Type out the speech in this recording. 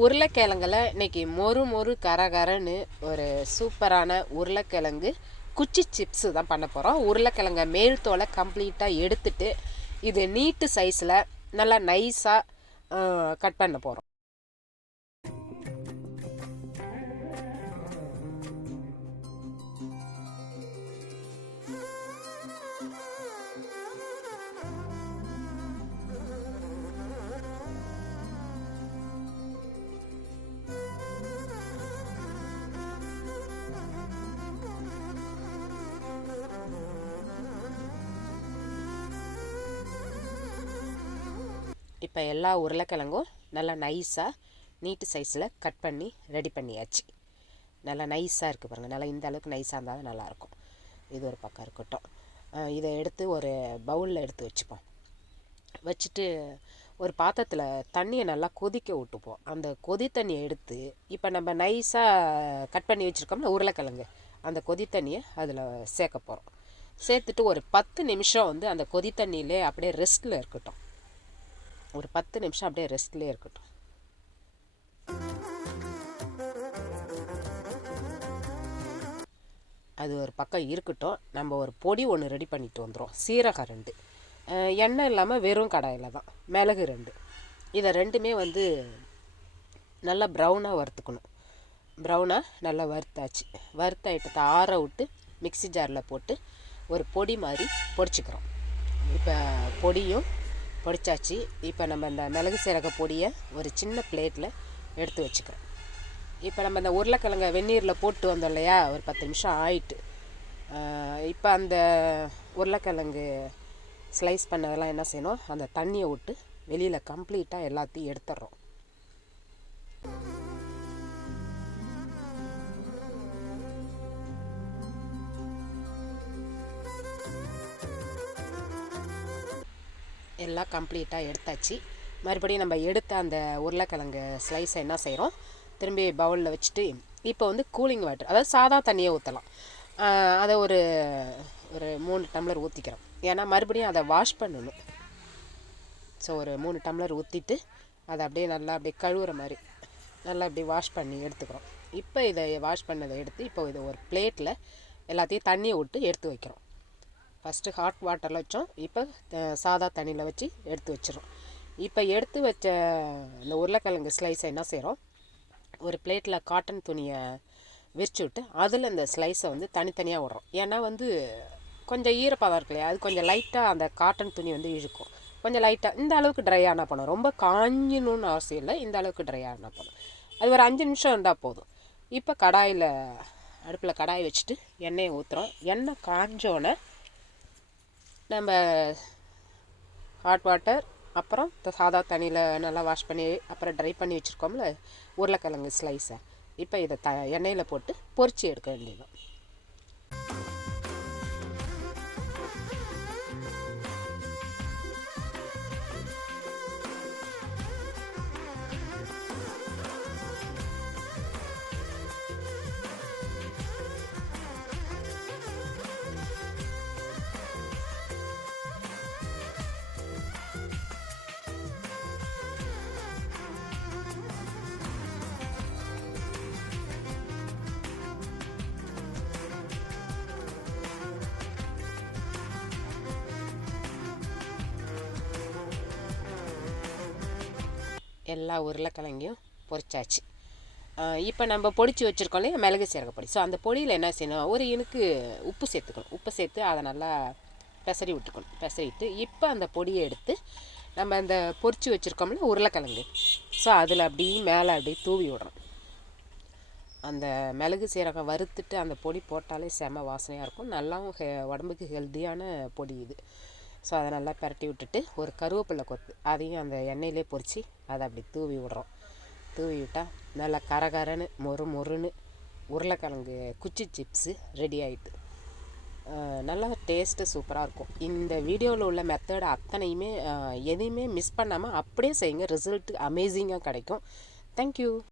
உருளைக்கிழங்குல இன்னைக்கு மொறு மொறு கரகரன்னு ஒரு சூப்பரான உருளைக்கிழங்கு குச்சி சிப்ஸு தான் பண்ண போகிறோம். உருளைக்கிழங்க மேல் தோலை கம்ப்ளீட்டாக எடுத்துட்டு இது நீட்டு சைஸில் நல்லா நைஸாக கட் பண்ண போகிறோம். இப்போ எல்லா உருளைக்கிழங்கும் நல்லா நைஸாக நீட்டு சைஸில் கட் பண்ணி ரெடி பண்ணியாச்சு. நல்லா நைஸாக இருக்குது பாருங்கள். நல்லா இந்த அளவுக்கு நைஸாக இருந்தால் தான் நல்லாயிருக்கும். இது ஒரு பக்கம் இருக்கட்டும். இதை எடுத்து ஒரு பவுலில் எடுத்து வச்சுப்போம். வச்சுட்டு ஒரு பாத்திரத்தில் தண்ணியை நல்லா கொதிக்க விட்டுப்போம். அந்த கொதி தண்ணியை எடுத்து இப்போ நம்ம நைஸாக கட் பண்ணி வச்சுருக்கோம்ல உருளைக்கிழங்கு, அந்த கொதி தண்ணியை அதில் சேர்க்க போகிறோம். சேர்த்துட்டு ஒரு 10 நிமிஷம் வந்து அந்த கொதி தண்ணியிலே அப்படியே ரெஸ்ட்டில் இருக்கட்டும். ஒரு 10 நிமிஷம் அப்படியே ரெஸ்ட்லேயே இருக்கட்டும். அது ஒரு பக்கம் இருக்கட்டும். நம்ம ஒரு பொடி ஒன்று ரெடி பண்ணிட்டு வந்துடும். சீரகம் 2, எண்ணெய் இல்லாமல் வெறும் கடாயில் தான், மிளகு 2. இதை ரெண்டுமே வந்து நல்லா ப்ரௌனாக வறுத்துக்கணும். ப்ரௌனாக நல்லா வறுத்தாச்சு. வறுத்த ஐட்டத்தை ஆற விட்டு மிக்சி ஜாரில் போட்டு ஒரு பொடி மாதிரி பொடிச்சுக்கிறோம். இப்போ பொடியும் பொடிச்சாச்சு. இப்போ நம்ம இந்த மிளகு சீரக பொடியை ஒரு சின்ன பிளேட்டில் எடுத்து வச்சுக்கிறோம். இப்போ நம்ம இந்த உருளைக்கிழங்க வெந்நீரில் போட்டு வந்தோம் இல்லையா, ஒரு 10 நிமிஷம் ஆயிட்டு. இப்போ அந்த உருளைக்கிழங்கு ஸ்லைஸ் பண்ணதெல்லாம் என்ன செய்யணும், அந்த தண்ணியை விட்டு வெளியில் கம்ப்ளீட்டாக எல்லாத்தையும் எடுத்துடுறோம். எல்லாம் கம்ப்ளீட்டாக எடுத்தாச்சு. மறுபடியும் நம்ம எடுத்த அந்த உருளைக்கிழங்கு ஸ்லைஸை என்ன செய்கிறோம், திரும்பி பவுலில் வச்சுட்டு இப்போ வந்து கூலிங் வாட்டர், அதாவது சாதா தண்ணியை ஊற்றலாம். அதை ஒரு 3 டம்ளர் ஊற்றிக்கிறோம். ஏன்னா மறுபடியும் அதை வாஷ் பண்ணணும். ஸோ ஒரு 3 டம்ளர் ஊற்றிட்டு அதை அப்படியே நல்லா அப்படியே கழுவுற மாதிரி நல்லா அப்படியே வாஷ் பண்ணி எடுத்துக்கிறோம். இப்போ இதை வாஷ் பண்ணதை எடுத்து இப்போ இதை ஒரு பிளேட்டில் எல்லாத்தையும் தண்ணியை விட்டு எடுத்து வைக்கிறோம். ஃபஸ்ட்டு ஹாட் வாட்டரில் வச்சோம். இப்போ சாதா தண்ணியில் வச்சு எடுத்து வச்சிடறோம். இப்போ எடுத்து வச்ச இந்த உருளைக்கிழங்கு ஸ்லைஸை என்ன செய்கிறோம், ஒரு பிளேட்டில் காட்டன் துணியை விரிச்சு விட்டு அதில் இந்த ஸ்லைஸை வந்து தனித்தனியாக விடுறோம். ஏன்னா வந்து கொஞ்சம் ஈரப்பதம் இருக்கு இல்லையா, அது கொஞ்சம் லைட்டாக அந்த காட்டன் துணி வந்து இழுக்கும். கொஞ்சம் லைட்டாக இந்த அளவுக்கு ட்ரை ஆனால் போகணும். ரொம்ப காஞ்சணுன்னு அவசியம் இல்லை, இந்த அளவுக்கு ட்ரை ஆனால் போகணும். அது ஒரு 5 நிமிஷம் இருந்தால் போதும். இப்போ அடுப்பில் கடாய் வச்சுட்டு எண்ணெயை ஊற்றுறோம். எண்ணெய் காஞ்சோன்னே நம்ம ஹாட் வாட்டர், அப்புறம் சாதா தண்ணியில் நல்லா வாஷ் பண்ணி அப்புறம் ட்ரை பண்ணி வச்சுருக்கோம்ல உருளைக்கிழங்கு ஸ்லைஸை, இப்போ இதை எண்ணெயில் போட்டு பொரிச்சு எடுக்க வேண்டியது. எல்லா உருளைக்கிழங்கையும் பொரிச்சாச்சு. இப்போ நம்ம பொடிச்சு வச்சுருக்கோம் இல்லையா மிளகு சீரக பொடி. ஸோ அந்த பொடியில் என்ன செய்யணும், ஒரு இனுக்கு உப்பு சேர்த்துக்கணும். உப்பு சேர்த்து அதை நல்லா பெசரி விட்டுக்கணும். பெசரிட்டு இப்போ அந்த பொடியை எடுத்து நம்ம அந்த பொரிச்சு வச்சுருக்கோம்ல உருளைக்கிழங்கு, ஸோ அதில் அப்படி மேலே அப்படி தூவி விடுறோம். அந்த மிளகு சீரகம் வறுத்துட்டு அந்த பொடி போட்டாலே செம வாசனையாக இருக்கும். நல்லாவும் உடம்புக்கு ஹெல்த்தியான பொடி இது. ஸோ அதை நல்லா பரட்டி விட்டுட்டு ஒரு கருவேப்பிலை கொத்து அதையும் அந்த எண்ணெயிலே பொரித்து அதை அப்படி தூவி விடுறோம். தூவி விட்டால் நல்லா கரகரன்னு மொறு மொறுன்னு உருளைக்கிழங்கு குச்சி சிப்ஸு ரெடி ஆகிட்டு. நல்லா டேஸ்ட்டு சூப்பராக இருக்கும். இந்த வீடியோவில் உள்ள மெத்தட் அத்தனையுமே எதையுமே மிஸ் பண்ணாமல் அப்படியே செய்யுங்க. ரிசல்ட்டு அமேசிங்காக கிடைக்கும். தேங்க்யூ.